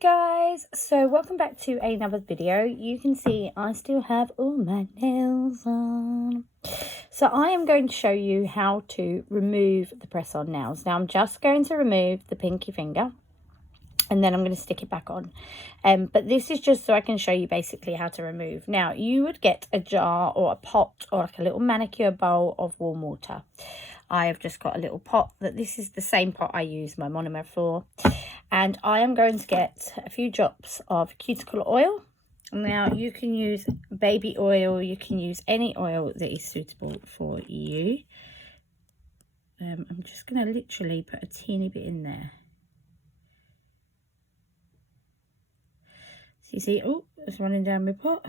Guys, so welcome back to another video. You can see I still have all my nails on. So I am going to show you how to remove the press on nails. Now I'm just going to remove the pinky finger and then I'm going to stick it back on. But this is just so I can show you basically how to remove. Now you would get a jar or a pot or like a little manicure bowl of warm water. I have just got a little pot this is the same pot I use my monomer for. And I am going to get a few drops of cuticle oil. Now you can use baby oil, you can use any oil that is suitable for you. I'm just going to literally put a teeny bit in there. So you see, oh, it's running down my pot.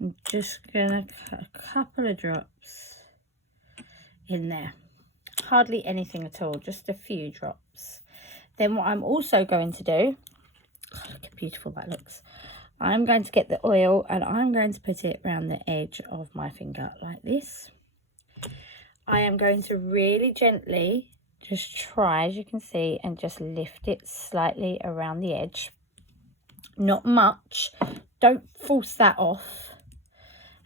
I'm just going to cut a couple of drops in there. Hardly anything at all, just a few drops. Then what I'm also going to do, look how beautiful that looks. I'm going to get the oil and I'm going to put it around the edge of my finger like this. I am going to really gently just try, as you can see, and just lift it slightly around the edge. Not much, don't force that off.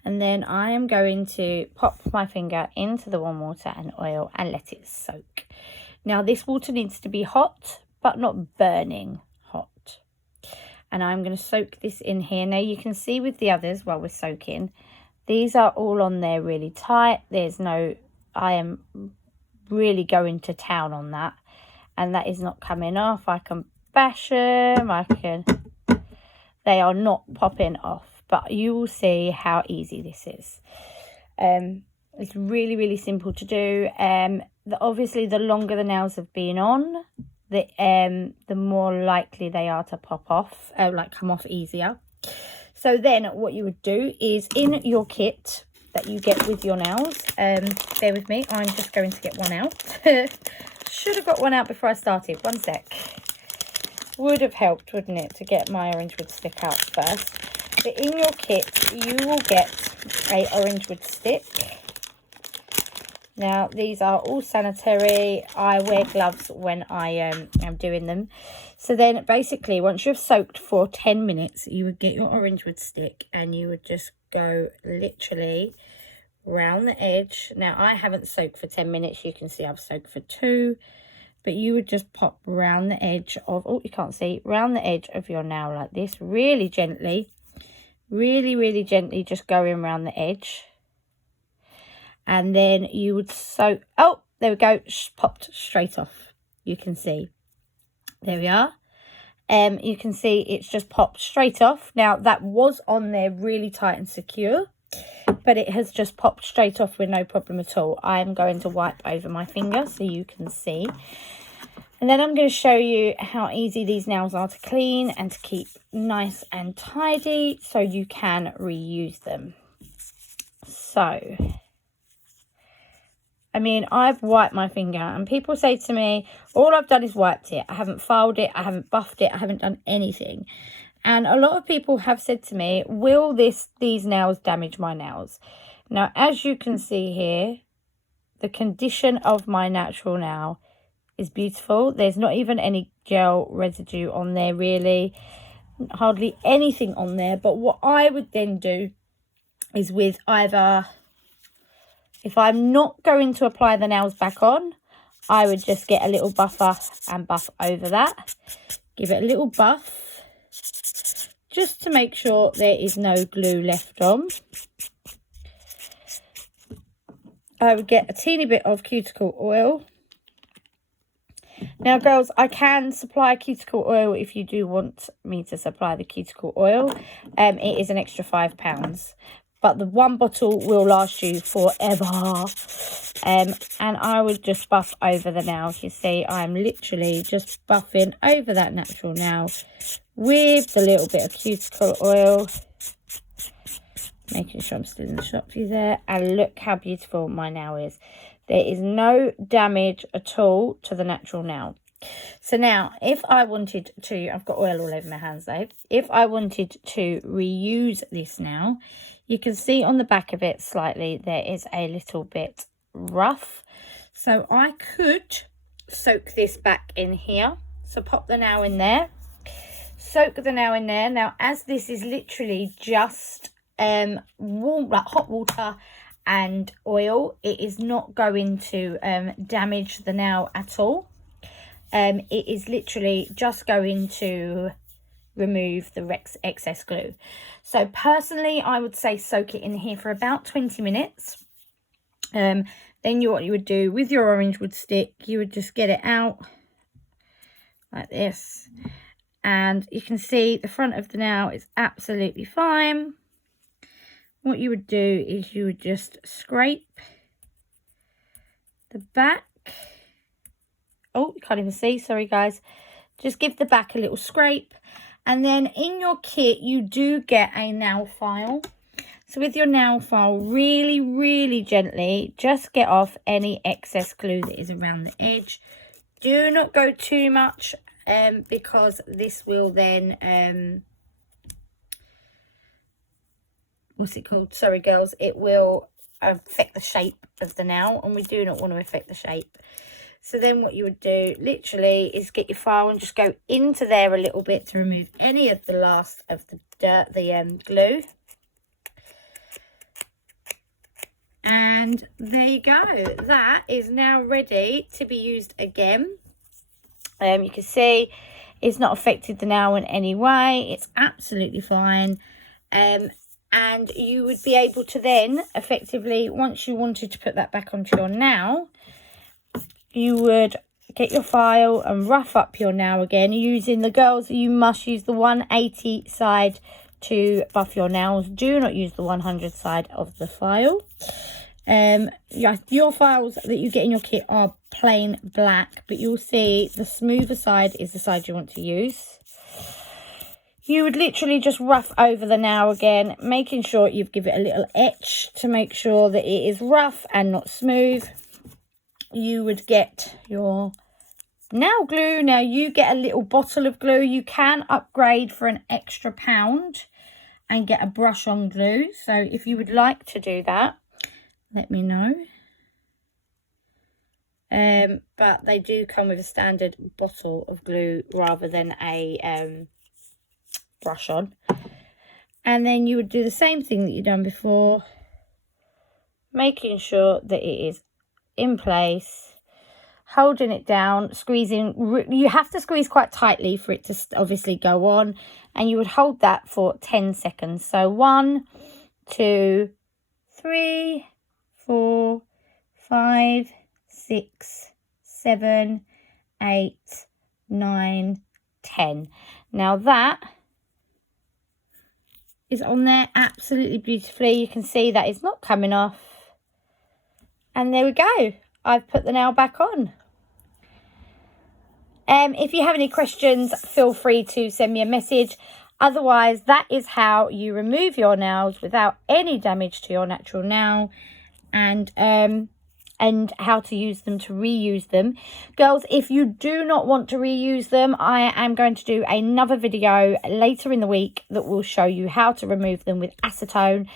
And then I am going to pop my finger into the warm water and oil and let it soak. Now this water needs to be hot, but not burning hot. And I'm going to soak this in here. Now you can see with the others while we're soaking, these are all on there really tight. There's no, I am really going to town on that. And that is not coming off. I can bash them, they are not popping off. But you will see how easy this is. It's really, really simple to do. Obviously, the longer the nails have been on, the more likely they are to pop off, come off easier. So then what you would do is in your kit that you get with your nails, bear with me, I'm just going to get one out. Should have got one out before I started. One sec. Would have helped, wouldn't it, to get my orange wood stick out first. But in your kit, you will get a orange wood stick. Now, these are all sanitary. I wear gloves when I am doing them. So then, basically, once you've soaked for 10 minutes, you would get your orange wood stick and you would just go literally round the edge. Now, I haven't soaked for 10 minutes. You can see I've soaked for 2. But you would just pop round the edge of, oh, you can't see, round the edge of your nail like this, really gently. Really, really gently, just going around the edge. And then you would soak, oh, there we go, popped straight off. You can see. There we are. You can see it's just popped straight off. Now, that was on there really tight and secure, but it has just popped straight off with no problem at all. I am going to wipe over my finger so you can see. And then I'm going to show you how easy these nails are to clean and to keep nice and tidy so you can reuse them. So, I mean, I've wiped my finger and people say to me, all I've done is wiped it. I haven't filed it, I haven't buffed it, I haven't done anything. And a lot of people have said to me, will these nails damage my nails? Now, as you can see here, the condition of my natural nail is beautiful. There's not even any gel residue on there really, hardly anything on there. But what I would then do is with either, if I'm not going to apply the nails back on, I would just get a little buffer and buff over that. Give it a little buff just to make sure there is no glue left on. I would get a teeny bit of cuticle oil. Now, girls, I can supply cuticle oil if you do want me to supply the cuticle oil. It is an extra £5. But the one bottle will last you forever. And I would just buff over the nails. You see, I'm literally just buffing over that natural nail with the little bit of cuticle oil. Making sure I'm still in the shot for you there. And look how beautiful my nail is. There is no damage at all to the natural nail. So now, if I wanted to, I've got oil all over my hands though. If I wanted to reuse this now, you can see on the back of it slightly, there is a little bit rough. So I could soak this back in here. So pop the nail in there, soak the nail in there. Now, as this is literally just warm, like hot water and oil, it is not going to damage the nail at all. It is literally just going to remove the excess glue. So personally, I would say soak it in here for about 20 minutes. Then what you would do with your orange wood stick, you would just get it out like this, and you can see the front of the nail is absolutely fine. What you would do is you would just scrape the back. Oh, you can't even see, sorry guys. Just give the back a little scrape. And then in your kit, you do get a nail file. So with your nail file, really, really gently, just get off any excess glue that is around the edge. Do not go too much, because this will then, what's it called? Sorry, girls. It will affect the shape of the nail, and we do not want to affect the shape. So then what you would do literally is get your file and just go into there a little bit to remove any of the last of the dirt, the glue. And there you go. That is now ready to be used again. You can see it's not affected the nail in any way. It's absolutely fine. And you would be able to then effectively, once you wanted to put that back onto your nail, you would get your file and rough up your nail again. Using the girls, you must use the 180 side to buff your nails. Do not use the 100 side of the file. Your files that you get in your kit are plain black, but you'll see the smoother side is the side you want to use. You would literally just rough over the nail again, making sure you give it a little etch to make sure that it is rough and not smooth. You would get your nail glue. Now you get a little bottle of glue. You can upgrade for an extra £1 and get a brush on glue. So if you would like to do that, let me know. But they do come with a standard bottle of glue rather than a brush on. And then you would do the same thing that you've done before, making sure that it is in place, holding it down, squeezing. You have to squeeze quite tightly for it to obviously go on, and you would hold that for 10 seconds. So 1, 2, 3, 4, 5, 6, 7, 8, 9, 10. Now that is on there absolutely beautifully. You can see that it's not coming off. And there we go. I've put the nail back on. If you have any questions, feel free to send me a message. Otherwise, that is how you remove your nails without any damage to your natural nail. And how to use them to reuse them. Girls, if you do not want to reuse them, I am going to do another video later in the week that will show you how to remove them with acetone.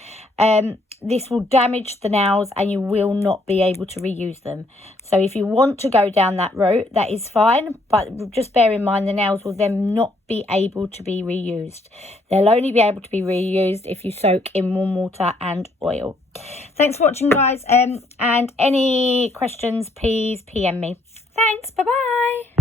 This will damage the nails and you will not be able to reuse them. So if you want to go down that route, that is fine. But just bear in mind the nails will then not be able to be reused. They'll only be able to be reused if you soak in warm water and oil. Thanks for watching, guys. And any questions, please PM me. Thanks. Bye-bye.